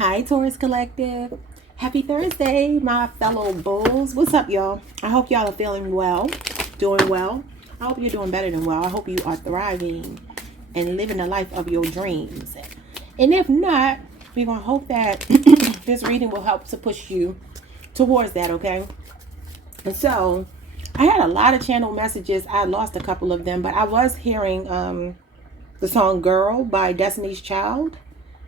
Hi, Taurus Collective. Happy Thursday, my fellow bulls. What's up, y'all? I hope y'all are feeling well, doing well. I hope you're doing better than well. I hope you are thriving and living the life of your dreams. And if not, we're going to hope that this reading will help to push you towards that, okay? And so, I had a lot of channel messages. I lost a couple of them, but I was hearing the song Girl by Destiny's Child.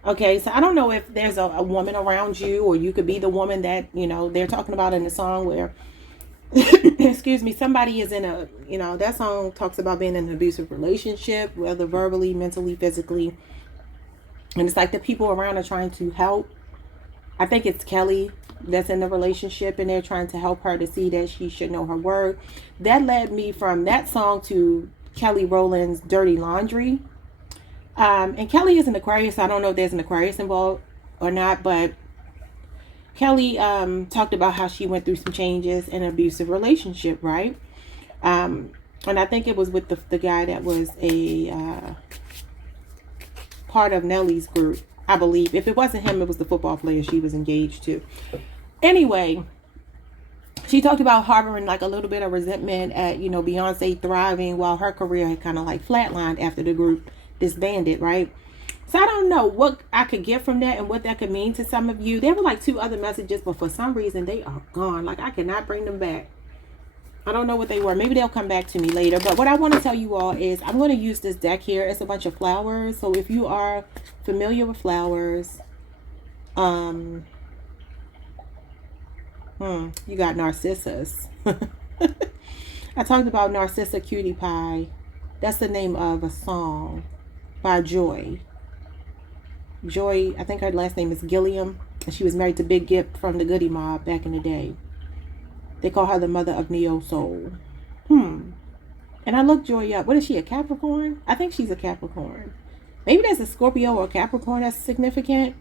Okay, so I don't know if there's a woman around you, or you could be the woman that, they're talking about in the song where, excuse me, somebody is in a, that song talks about being in an abusive relationship, whether verbally, mentally, physically. And it's like the people around are trying to help. I think it's Kelly that's in the relationship, and they're trying to help her to see that she should know her worth. That led me from that song to Kelly Rowland's Dirty Laundry. And Kelly is an Aquarius. I don't know if there's an Aquarius involved or not, but Kelly talked about how she went through some changes in an abusive relationship, right? And I think it was with the guy that was a part of Nelly's group, I believe. If it wasn't him, it was the football player she was engaged to. Anyway, she talked about harboring like a little bit of resentment at, Beyonce thriving while her career had kind of like flatlined after the group disbanded, right? So I don't know what I could get from that and what that could mean to some of you. There were like 2 other messages, but for some reason they are gone. Like I cannot bring them back. I don't know what they were. Maybe they'll come back to me later. But what I want to tell you all is I'm going to use this deck here. It's a bunch of flowers. So if you are familiar with flowers, you got Narcissus. I talked about Narcissa Cutie Pie. That's the name of a song by Joy. Joy, I think her last name is Gilliam, and she was married to Big Gip from the Goody Mob back in the day. They call her the mother of Neo Soul. And I looked Joy up. What is she, a Capricorn? I think she's a Capricorn. Maybe there's a Scorpio or a Capricorn that's significant.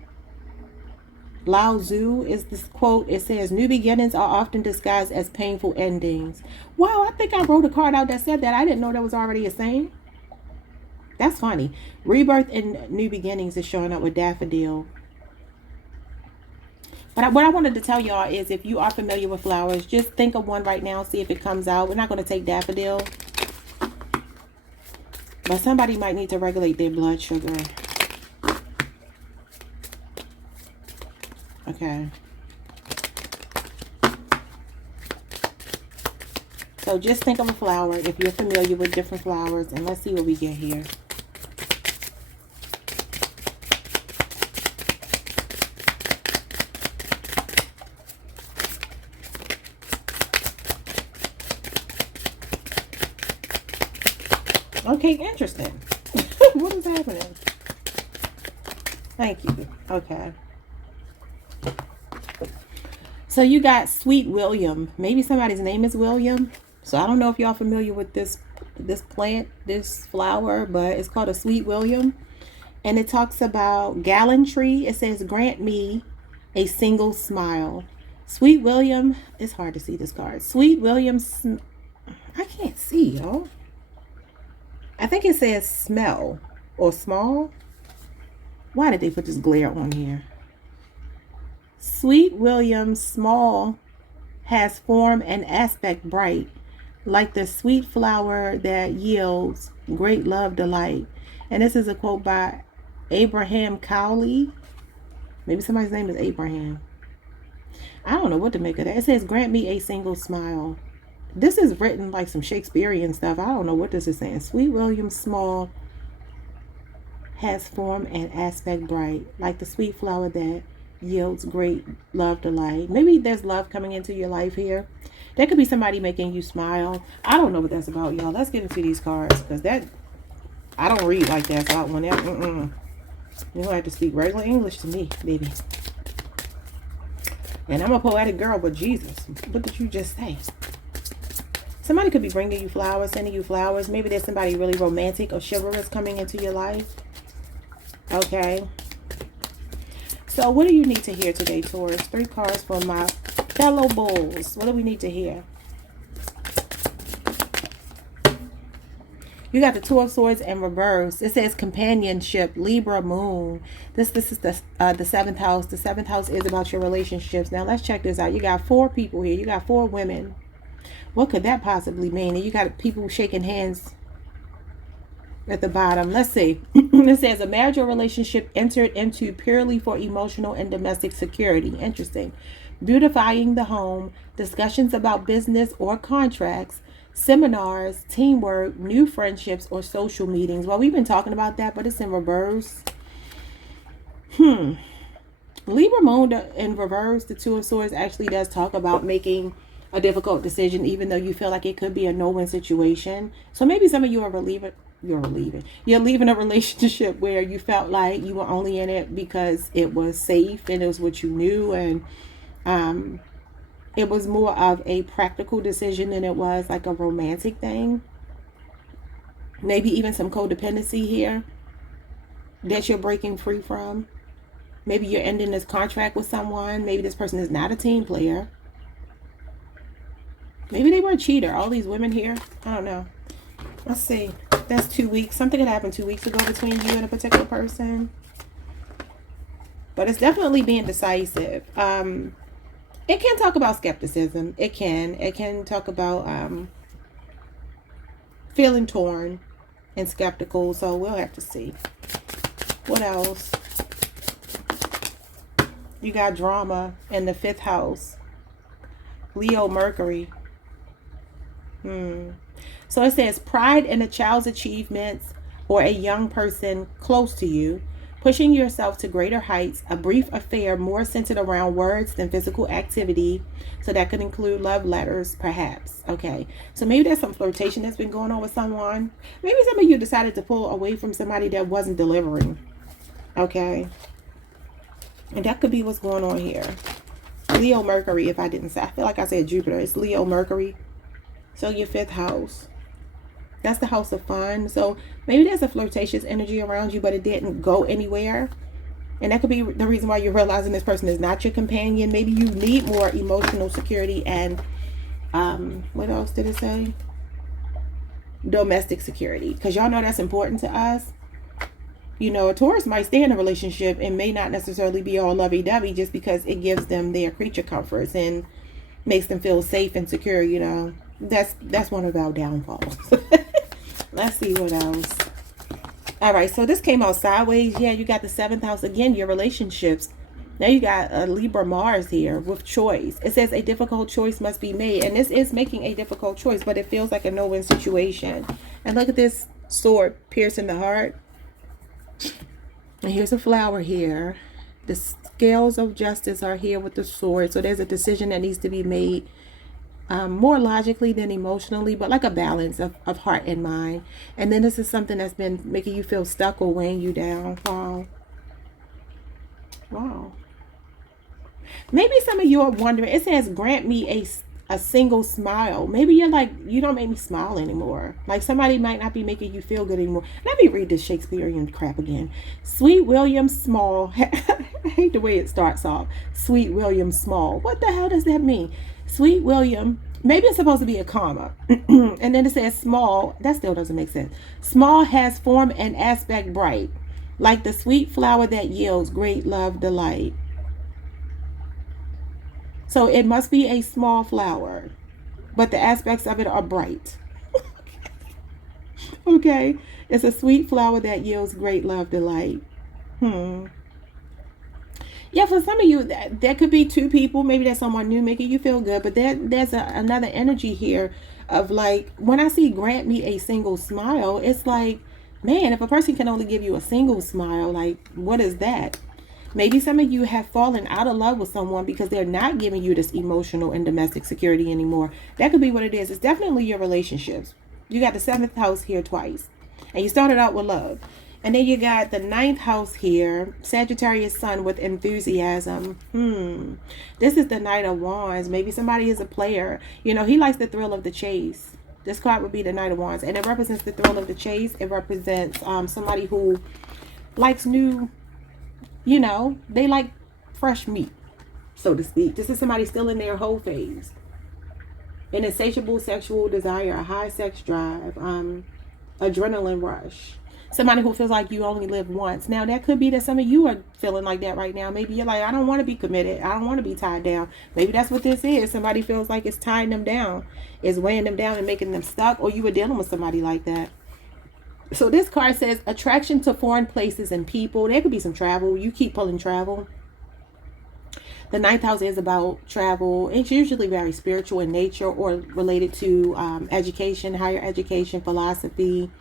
Lao Tzu is this quote. It says, "New beginnings are often disguised as painful endings." Wow, I think I wrote a card out that said that. I didn't know that was already a saying. That's funny. Rebirth and new beginnings is showing up with Daffodil. But what I wanted to tell y'all is if you are familiar with flowers, just think of one right now, see if it comes out. We're not going to take Daffodil. But somebody might need to regulate their blood sugar. Okay. So just think of a flower if you're familiar with different flowers, and let's see what we get here. Okay, interesting. What is happening? Thank you. Okay. So you got Sweet William. Maybe somebody's name is William. So I don't know if y'all familiar with this plant, this flower, but it's called a Sweet William. And it talks about gallantry. It says, "Grant me a single smile." Sweet William, it's hard to see this card. Sweet William, I can't see, y'all. I think it says smell or small. Why did they put this glare on here? Sweet William, small, has form and aspect bright, like the sweet flower that yields great love delight. And this is a quote by Abraham Cowley. Maybe somebody's name is Abraham. I don't know what to make of that. It says, "Grant me a single smile." This is written like some Shakespearean stuff. I don't know what this is saying. Sweet William, small, has form and aspect bright, like the sweet flower that yields great love delight. Maybe there's love coming into your life here. There could be somebody making you smile. I don't know what that's about, y'all. Let's get into these cards, because I don't read like that, so I want that. You don't have to speak regular English to me, baby. And I'm a poetic girl, but Jesus, what did you just say? Somebody could be bringing you flowers, sending you flowers. Maybe there's somebody really romantic or chivalrous coming into your life. Okay. So what do you need to hear today, Taurus? 3 cards for my fellow bulls. What do we need to hear? You got the Two of Swords in reverse. It says companionship, Libra moon. This is the 7th house. The 7th house is about your relationships. Now let's check this out. You got 4 people here. You got 4 women. What could that possibly mean? And you got people shaking hands at the bottom. Let's see. It says a marriage or relationship entered into purely for emotional and domestic security. Interesting. Beautifying the home, discussions about business or contracts, seminars, teamwork, new friendships, or social meetings. Well, we've been talking about that, but it's in reverse. Libra moon in reverse, the Two of Swords actually does talk about making a difficult decision, even though you feel like it could be a no-win situation. So maybe some of you are you're leaving a relationship where you felt like you were only in it because it was safe and it was what you knew, and it was more of a practical decision than it was like a romantic thing. Maybe even some codependency here that you're breaking free from. Maybe you're ending this contract with someone. Maybe this person is not a team player. Maybe they were a cheater. All these women here, I don't know. Let's see. That's 2 weeks. Something had happened 2 weeks ago between you and a particular person. But it's definitely being decisive. It can talk about skepticism. It can talk about feeling torn and skeptical. So we'll have to see. What else? You got drama in the 5th house. Leo Mercury. So it says pride in a child's achievements or a young person close to you, pushing yourself to greater heights, a brief affair more centered around words than physical activity. So that could include love letters, perhaps. Okay, so maybe there's some flirtation that's been going on with someone. Maybe some of you decided to pull away from somebody that wasn't delivering. Okay, and that could be what's going on here. Leo Mercury, if I didn't say, I feel like I said Jupiter. It's Leo Mercury. So your 5th house. That's the house of fun. So maybe there's a flirtatious energy around you, but it didn't go anywhere. And that could be the reason why you're realizing this person is not your companion. Maybe you need more emotional security and, what else did it say? Domestic security. Because y'all know that's important to us. You know, a Taurus might stay in a relationship and may not necessarily be all lovey-dovey just because it gives them their creature comforts and makes them feel safe and secure, you know. That's one of our downfalls. Let's see what else. All right, so this came out sideways. Yeah, you got the 7th house again, your relationships. Now you got a Libra Mars here with choice. It says a difficult choice must be made, and this is making a difficult choice, but it feels like a no-win situation. And look at this sword piercing the heart. And here's a flower here. The scales of justice are here with the sword, so there's a decision that needs to be made. More logically than emotionally, but like a balance of heart and mind. And then this is something that's been making you feel stuck or weighing you down. Wow. Maybe some of you are wondering, it says grant me a single smile. Maybe you're like, you don't make me smile anymore. Like somebody might not be making you feel good anymore. Let me read this Shakespearean crap again. Sweet William Small. I hate the way it starts off. Sweet William Small. What the hell does that mean? Sweet William, maybe it's supposed to be a comma. And then it says small. That still doesn't make sense. Small has form and aspect bright, like the sweet flower that yields great love delight. So it must be a small flower, but the aspects of it are bright. Okay, it's a sweet flower that yields great love delight. Yeah, for some of you, that could be 2 people. Maybe that's someone new making you feel good. But there's another energy here of like, when I see grant me a single smile, it's like, man, if a person can only give you a single smile, like, what is that? Maybe some of you have fallen out of love with someone because they're not giving you this emotional and domestic security anymore. That could be what it is. It's definitely your relationships. You got the 7th house here twice. And you started out with love. And then you got the 9th house here, Sagittarius sun with enthusiasm. This is the Knight of Wands. Maybe somebody is a player. You know, he likes the thrill of the chase. This card would be the Knight of Wands. And it represents the thrill of the chase. It represents somebody who likes new, you know, they like fresh meat, so to speak. This is somebody still in their whole phase. An insatiable sexual desire, a high sex drive. adrenaline rush. Somebody who feels like you only live once. Now, that could be that some of you are feeling like that right now. Maybe you're like, I don't want to be committed. I don't want to be tied down. Maybe that's what this is. Somebody feels like it's tying them down. It's weighing them down and making them stuck. Or you were dealing with somebody like that. So this card says attraction to foreign places and people. There could be some travel. You keep pulling travel. The ninth house is about travel. It's usually very spiritual in nature or related to education, higher education, philosophy,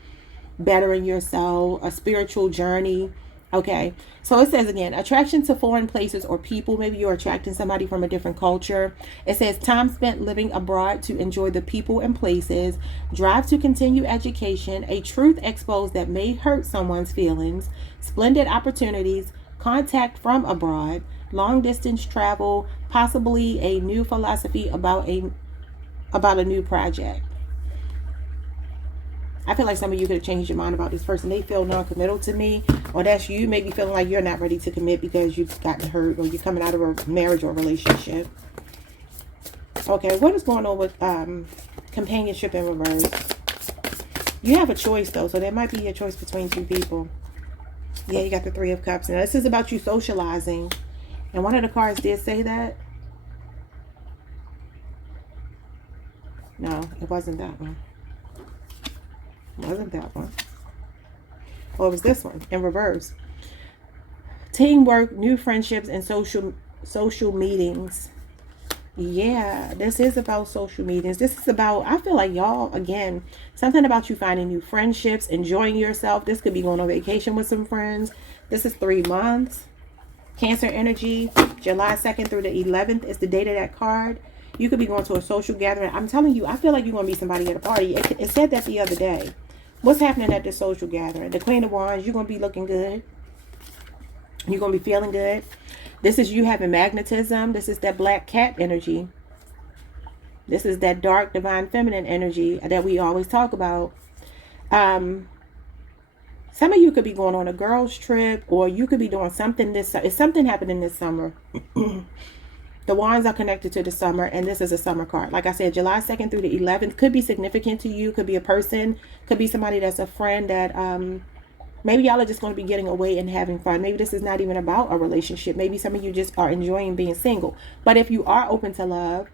bettering yourself, a spiritual journey. Okay, so it says again, attraction to foreign places or people. Maybe you're attracting somebody from a different culture. It says time spent living abroad to enjoy the people and places, drive to continue education, a truth exposed that may hurt someone's feelings, splendid opportunities, contact from abroad, long distance travel, possibly a new philosophy about a new project. I feel like some of you could have changed your mind about this person. They feel non-committal to me, or that's you maybe feeling like you're not ready to commit because you've gotten hurt or you're coming out of a marriage or a relationship. Okay, what is going on with companionship in reverse? You have a choice though, so there might be a choice between two people. Yeah, you got the Three of Cups. Now this is about you socializing, and one of the cards did say that. No, it wasn't that one. Wasn't that one. Well, it was this one in reverse. Teamwork, new friendships, and social meetings. Yeah, this is about social meetings. This is about, I feel like y'all, again, something about you finding new friendships, enjoying yourself. This could be going on vacation with some friends. This is 3 months. Cancer energy, July 2nd through the 11th is the date of that card. You could be going to a social gathering. I'm telling you, I feel like you're going to be somebody at a party. It said that the other day. What's happening at this social gathering? The Queen of Wands, you're going to be looking good. You're going to be feeling good. This is you having magnetism. This is that black cat energy. This is that dark divine feminine energy that we always talk about. Some of you could be going on a girls trip, or you could be doing something this summer. It's something happening this summer. The wands are connected to the summer, and this is a summer card. Like I said, July 2nd through the 11th could be significant to you. Could be a person. Could be somebody that's a friend that maybe y'all are just going to be getting away and having fun. Maybe this is not even about a relationship. Maybe some of you just are enjoying being single. But if you are open to love,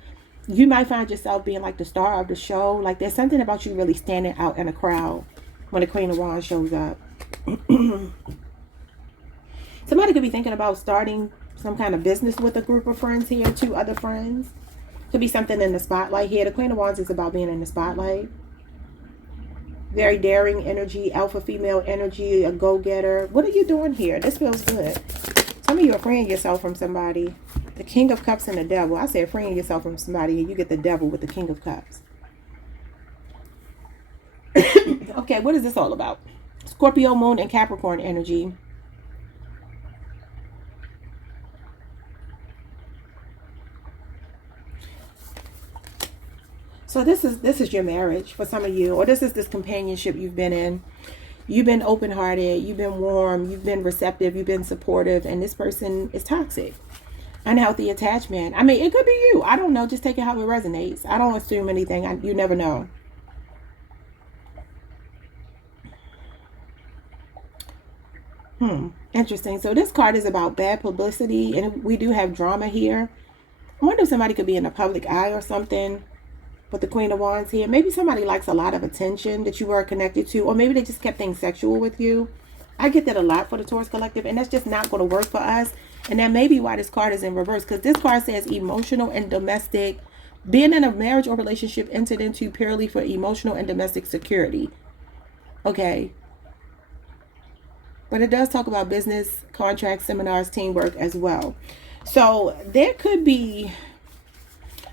you might find yourself being like the star of the show. Like there's something about you really standing out in a crowd when the Queen of Wands shows up. Somebody could be thinking about starting some kind of business with a group of friends here, 2 other friends. Could be something in the spotlight here. The Queen of Wands is about being in the spotlight. Very daring energy, alpha female energy, a go-getter. What are you doing here? This feels good. Some of you are freeing yourself from somebody. The King of Cups and the Devil. I said freeing yourself from somebody, and you get the Devil with the King of Cups. Okay, what is this all about? Scorpio, Moon, and Capricorn energy. So this is your marriage for some of you, or this is this companionship you've been in. You've been open-hearted, you've been warm, you've been receptive, you've been supportive, and this person is toxic. Unhealthy attachment. I mean, it could be you. I don't know. Just take it how it resonates. I don't assume anything. You never know. Interesting. So this card is about bad publicity, and we do have drama here. I wonder if somebody could be in the public eye or something. With the Queen of Wands here, maybe somebody likes a lot of attention that you were connected to, or maybe they just kept things sexual with you. I get that a lot for the Taurus Collective, and that's just not going to work for us. And that may be why this card is in reverse, because this card says emotional and domestic, being in a marriage or relationship entered into purely for emotional and domestic security. Okay. But it does talk about business, contracts, seminars, teamwork as well. So there could be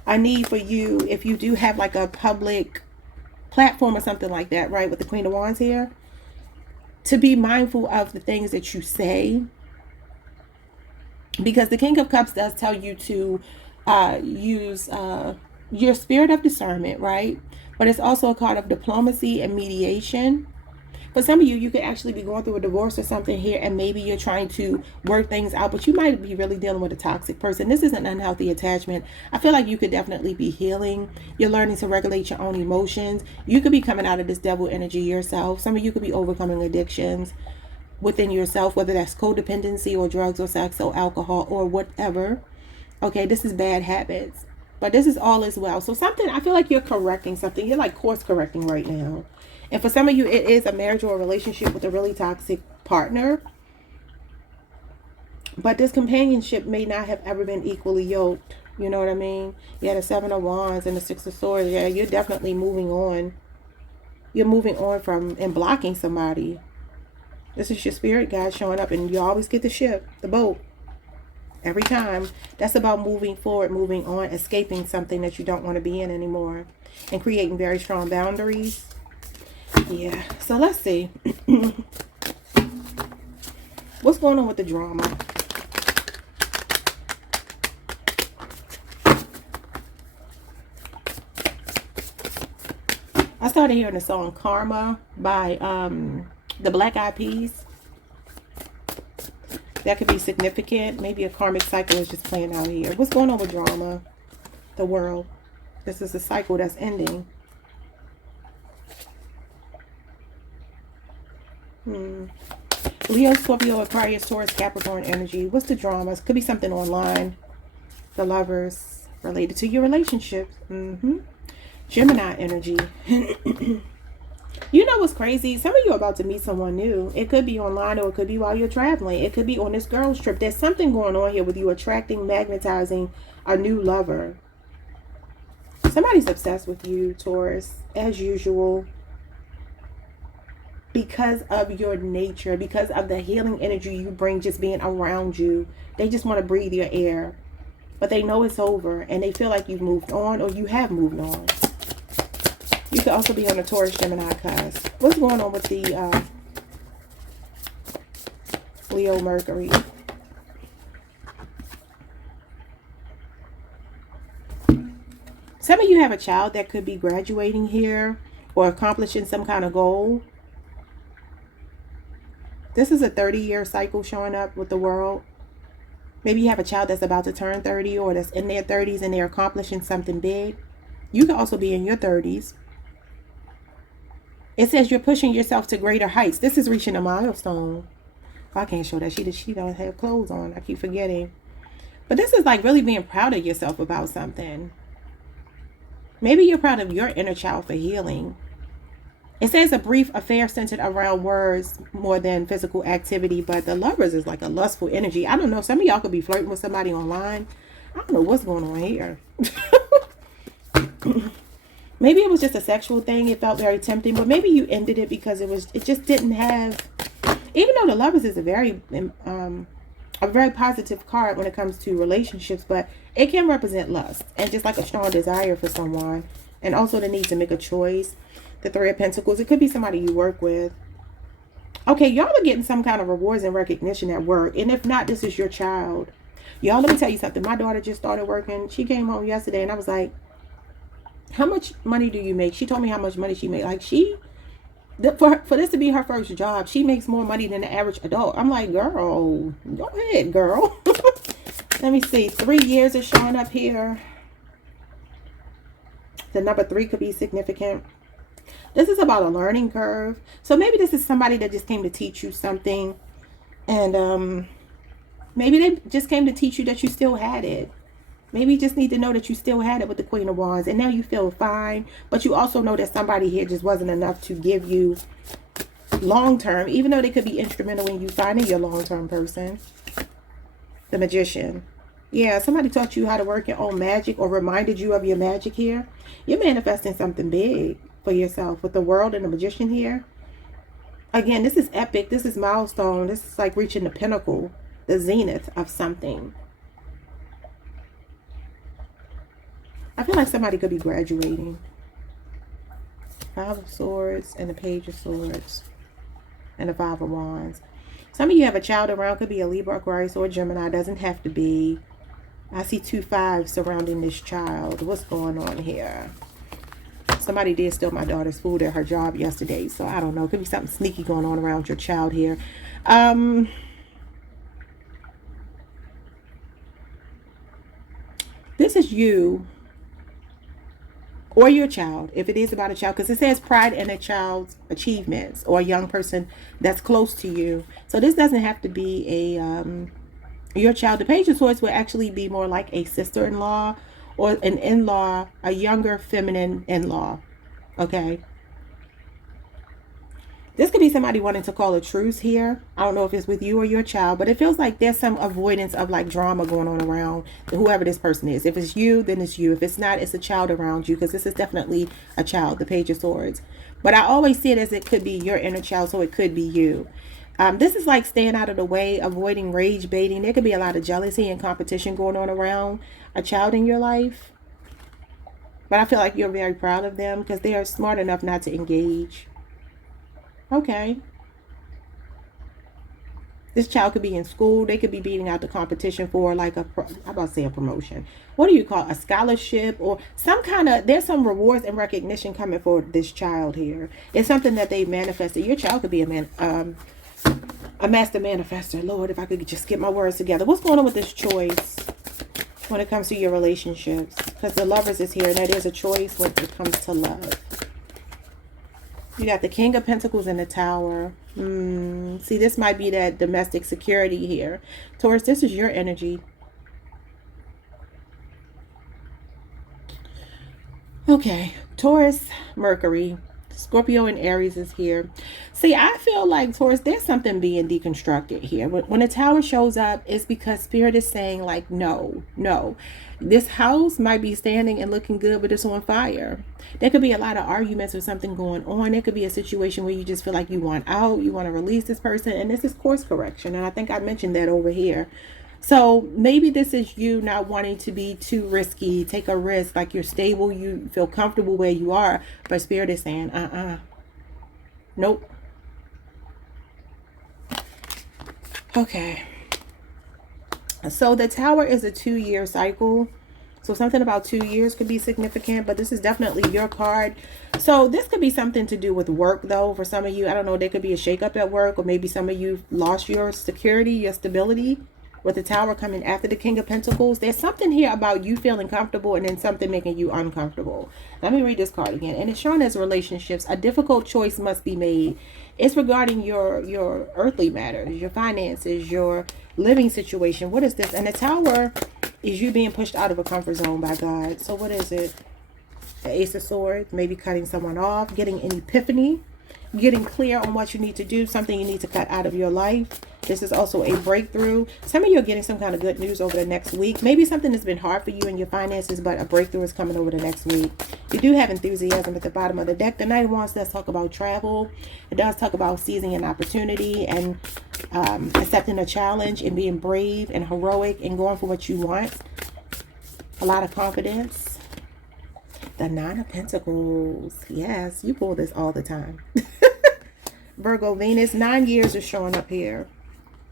a need for you, if you do have like a public platform or something like that, right, with the Queen of Wands here, to be mindful of the things that you say, because the King of Cups does tell you to use your spirit of discernment, right? But it's also a card of diplomacy and mediation. For some of you, you could actually be going through a divorce or something here, and maybe you're trying to work things out, but you might be really dealing with a toxic person. This is an unhealthy attachment. I feel like you could definitely be healing. You're learning to regulate your own emotions. You could be coming out of this devil energy yourself. Some of you could be overcoming addictions within yourself, whether that's codependency or drugs or sex or alcohol or whatever. Okay, this is bad habits, but this is all as well. So something, I feel like you're correcting something. You're like course correcting right now. And for some of you, it is a marriage or a relationship with a really toxic partner. But this companionship may not have ever been equally yoked. You know what I mean? You had a 7 of Wands and the 6 of Swords. Yeah, you're definitely moving on. You're moving on from and blocking somebody. This is your spirit guide showing up, and you always get the ship, the boat, every time. That's about moving forward, moving on, escaping something that you don't want to be in anymore, and creating very strong boundaries. Yeah, so let's see. What's going on with the drama? I started hearing the song Karma by the Black Eyed Peas. That could be significant. Maybe a karmic cycle is just playing out here. What's going on with drama? The world. This is a cycle that's ending. Leo, Scorpio, Aquarius, Taurus, Capricorn energy. What's the drama? Could be something online. The Lovers, related to your relationships. Gemini energy. You know what's crazy? Some of you are about to meet someone new. It could be online, or it could be while you're traveling. It could be on this girl's trip. There's something going on here with you attracting, magnetizing a new lover. Somebody's obsessed with you, Taurus, as usual. Because of your nature, because of the healing energy you bring just being around you. They just want to breathe your air. But they know it's over, and they feel like you've moved on, or you have moved on. You could also be on the Taurus Gemini cusp. What's going on with the Leo Mercury? Some of you have a child that could be graduating here or accomplishing some kind of goal. This is a 30-year cycle showing up with the world. Maybe you have a child that's about to turn 30 or that's in their 30s and they're accomplishing something big. You could also be in your 30s. It says you're pushing yourself to greater heights. This is reaching a milestone. Oh, I can't show that. She don't have clothes on. I keep forgetting. But this is like really being proud of yourself about something. Maybe you're proud of your inner child for healing. It says a brief affair centered around words more than physical activity. But the Lovers is like a lustful energy. I don't know. Some of y'all could be flirting with somebody online. I don't know what's going on here. Maybe it was just a sexual thing. It felt very tempting, but maybe you ended it because it just didn't have, even though the Lovers is a very positive card when it comes to relationships, but it can represent lust and just like a strong desire for someone, and also the need to make a choice. The Three of Pentacles, it could be somebody you work with. Okay, y'all are getting some kind of rewards and recognition at work, and if not, this is your child. Y'all, let me tell you something. My daughter just started working. She came home yesterday, and I was like, how much money do you make? She told me how much money she made. Like for this to be her first job, she makes more money than the average adult. I'm like, girl, go ahead, girl. Let me see. 3 years is showing up here. The number 3 could be significant. This is about a learning curve. So maybe this is somebody that just came to teach you something. And maybe they just came to teach you that you still had it. Maybe you just need to know that you still had it with the Queen of Wands. And now you feel fine. But you also know that somebody here just wasn't enough to give you long-term. Even though they could be instrumental in you finding your long-term person. The Magician. Yeah, somebody taught you how to work your own magic or reminded you of your magic here. You're manifesting something big for yourself with the World and the Magician here. Again, this is epic. This is milestone. This is like reaching the pinnacle, the zenith of something. I feel like somebody could be graduating. 5 of Swords and the Page of Swords and the 5 of Wands. Some of you have a child around. Could be a Libra, Aquarius, or a Gemini. Doesn't have to be. I see 2 5s surrounding this child. What's going on here? Somebody did steal my daughter's food at her job yesterday. So I don't know. It could be something sneaky going on around your child here. This is you or your child, if it is about a child, because it says pride in a child's achievements or a young person that's close to you. So this doesn't have to be a your child. The Page of Swords would actually be more like a sister-in-law or an in-law, a younger feminine in-law. Okay. This could be somebody wanting to call a truce here. I don't know if it's with you or your child, but it feels like there's some avoidance of like drama going on around whoever this person is. If it's you, then it's you. If it's not, it's a child around you, because this is definitely a child, the Page of Swords. But I always see it as it could be your inner child, so it could be you. This is like staying out of the way, avoiding rage baiting. There could be a lot of jealousy and competition going on around a child in your life. But I feel like you're very proud of them because they are smart enough not to engage. Okay. This child could be in school. They could be beating out the competition for like I'm about to say a promotion. What do you call it? A scholarship or some kind of, there's some rewards and recognition coming for this child here. It's something that they manifested. Your child could be a master manifester. Lord, if I could just get my words together. What's going on with this choice when it comes to your relationships? Because the Lovers is here and that is a choice when it comes to love. You got the King of Pentacles in the Tower. See, this might be that domestic security here. Taurus, this is your energy. Okay, Taurus, Mercury, Scorpio and Aries is here. See, I feel like, Taurus, there's something being deconstructed here. When the Tower shows up, it's because Spirit is saying like, no. This house might be standing and looking good, but it's on fire. There could be a lot of arguments or something going on. There could be a situation where you just feel like you want out, you want to release this person, and this is course correction. And I think I mentioned that over here. So maybe this is you not wanting to be too risky, take a risk, like you're stable, you feel comfortable where you are, but Spirit is saying, nope. Okay. So the Tower is a 2-year cycle. So something about 2 years could be significant, but this is definitely your card. So this could be something to do with work, though. For some of you, I don't know, there could be a shakeup at work, or maybe some of you lost your security, your stability. With the Tower coming after the King of Pentacles, there's something here about you feeling comfortable and then something making you uncomfortable. Let me read this card again. And it's shown as relationships. A difficult choice must be made. It's regarding your earthly matters, your finances, your living situation. What is this? And the Tower is you being pushed out of a comfort zone by God. So what is it? The Ace of Swords, maybe cutting someone off, getting an epiphany, getting clear on what you need to do, something you need to cut out of your life. This is also a breakthrough. Some of you are getting some kind of good news over the next week. Maybe something that's been hard for you in your finances, but a breakthrough is coming over the next week. You do have enthusiasm at the bottom of the deck. The Knight of Wands does talk about travel. It does talk about seizing an opportunity and accepting a challenge and being brave and heroic and going for what you want. A lot of confidence. The Nine of Pentacles. Yes, you pull this all the time. Virgo, Venus, 9 years is showing up here.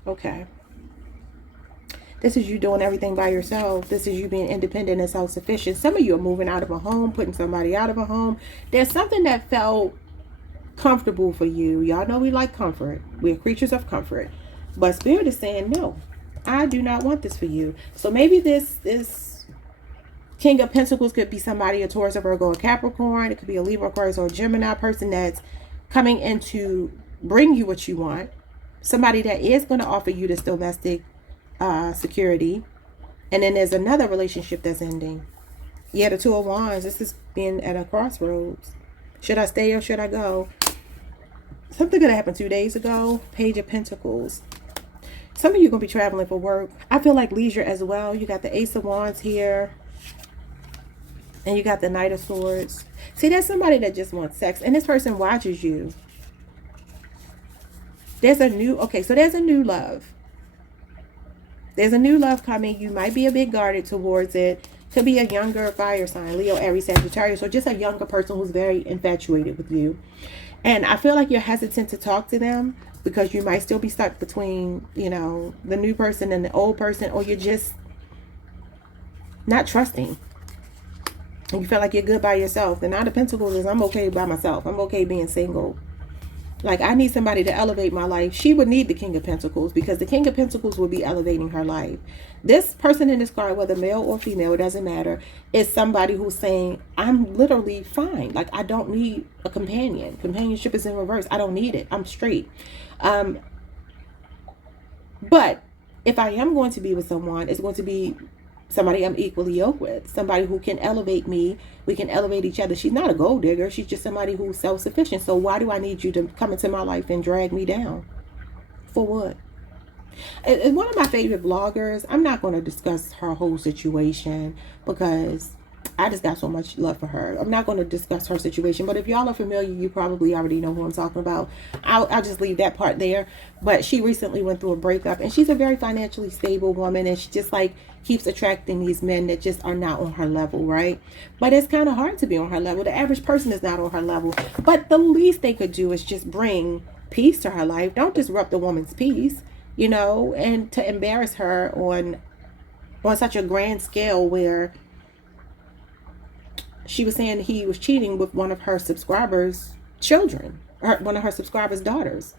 Okay. This is you doing everything by yourself. This is you being independent and self-sufficient. Some of you are moving out of a home, putting somebody out of a home. There's something that felt comfortable for you. Y'all know we like comfort. We're creatures of comfort. But Spirit is saying, no, I do not want this for you. So maybe this King of Pentacles could be somebody, a Taurus, a Virgo, a Capricorn. It could be a Libra, Aquarius, or a Gemini person that's coming in to bring you what you want. Somebody that is going to offer you this domestic security. And then there's another relationship that's ending. Yeah, the Two of Wands. This is being at a crossroads. Should I stay or should I go? Something could have happened 2 days ago. Page of Pentacles. Some of you are going to be traveling for work. I feel like leisure as well. You got the Ace of Wands here. And you got the Knight of Swords. See, there's somebody that just wants sex. And this person watches you. There's a new, okay, so there's a new love. There's a new love coming. You might be a bit guarded towards it. Could be a younger fire sign, Leo, Aries, Sagittarius, or just a younger person who's very infatuated with you. And I feel like you're hesitant to talk to them because you might still be stuck between, you know, the new person and the old person, or you're just not trusting. and you feel like you're good by yourself. The Nine of Pentacles is I'm okay by myself. I'm okay being single. Like, I need somebody to elevate my life. She would need the King of Pentacles, because the King of Pentacles will be elevating her life. This person in this card, whether male or female, it doesn't matter, is somebody who's saying, I'm literally fine. Like, I don't need a companion. Companionship is in reverse. I don't need it. I'm straight. But if I am going to be with someone, it's going to be somebody I'm equally yoked with, somebody who can elevate me. We can elevate each other. She's not a gold digger. She's just somebody who's self-sufficient. So why do I need you to come into my life and drag me down? For what? And one of my favorite bloggers, I'm not going to discuss her whole situation because I just got so much love for her. I'm not going to discuss her situation, but if y'all are familiar, you probably already know who I'm talking about. I'll just leave that part there. But she recently went through a breakup, and she's a very financially stable woman, and she just like keeps attracting these men that just are not on her level, right? But it's kind of hard to be on her level. The average person is not on her level. But the least they could do is just bring peace to her life. Don't disrupt a woman's peace, you know, and to embarrass her on such a grand scale where she was saying he was cheating with one of her subscribers' children, or one of her subscribers' daughters.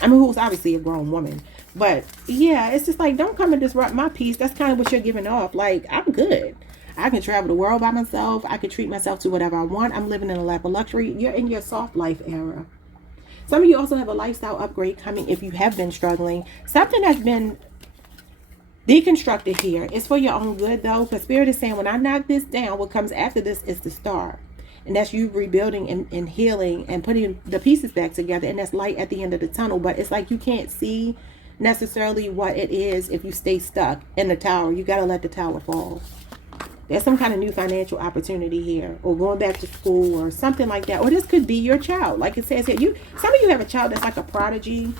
I mean, who's obviously a grown woman. But yeah, it's just like, don't come and disrupt my peace. That's kind of what you're giving off. Like, I'm good. I can travel the world by myself. I can treat myself to whatever I want. I'm living in a lap of luxury. You're in your soft life era. Some of you also have a lifestyle upgrade coming if you have been struggling. Something that's been deconstructed here. It's for your own good, though, because Spirit is saying, when I knock this down, what comes after this is the star. And that's you rebuilding and healing and putting the pieces back together. And that's light at the end of the tunnel. But it's like you can't see necessarily what it is if you stay stuck in the tower. You got to let the tower fall. There's some kind of new financial opportunity here, or going back to school or something like that. Or this could be your child. Like it says here, some of you have a child that's like a prodigy,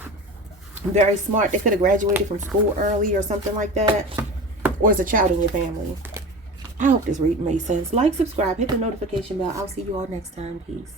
very smart. They could have graduated from school early or something like that. Or is a child in your family. I hope this reading made sense. Like, subscribe, hit the notification bell. I'll see you all next time. Peace.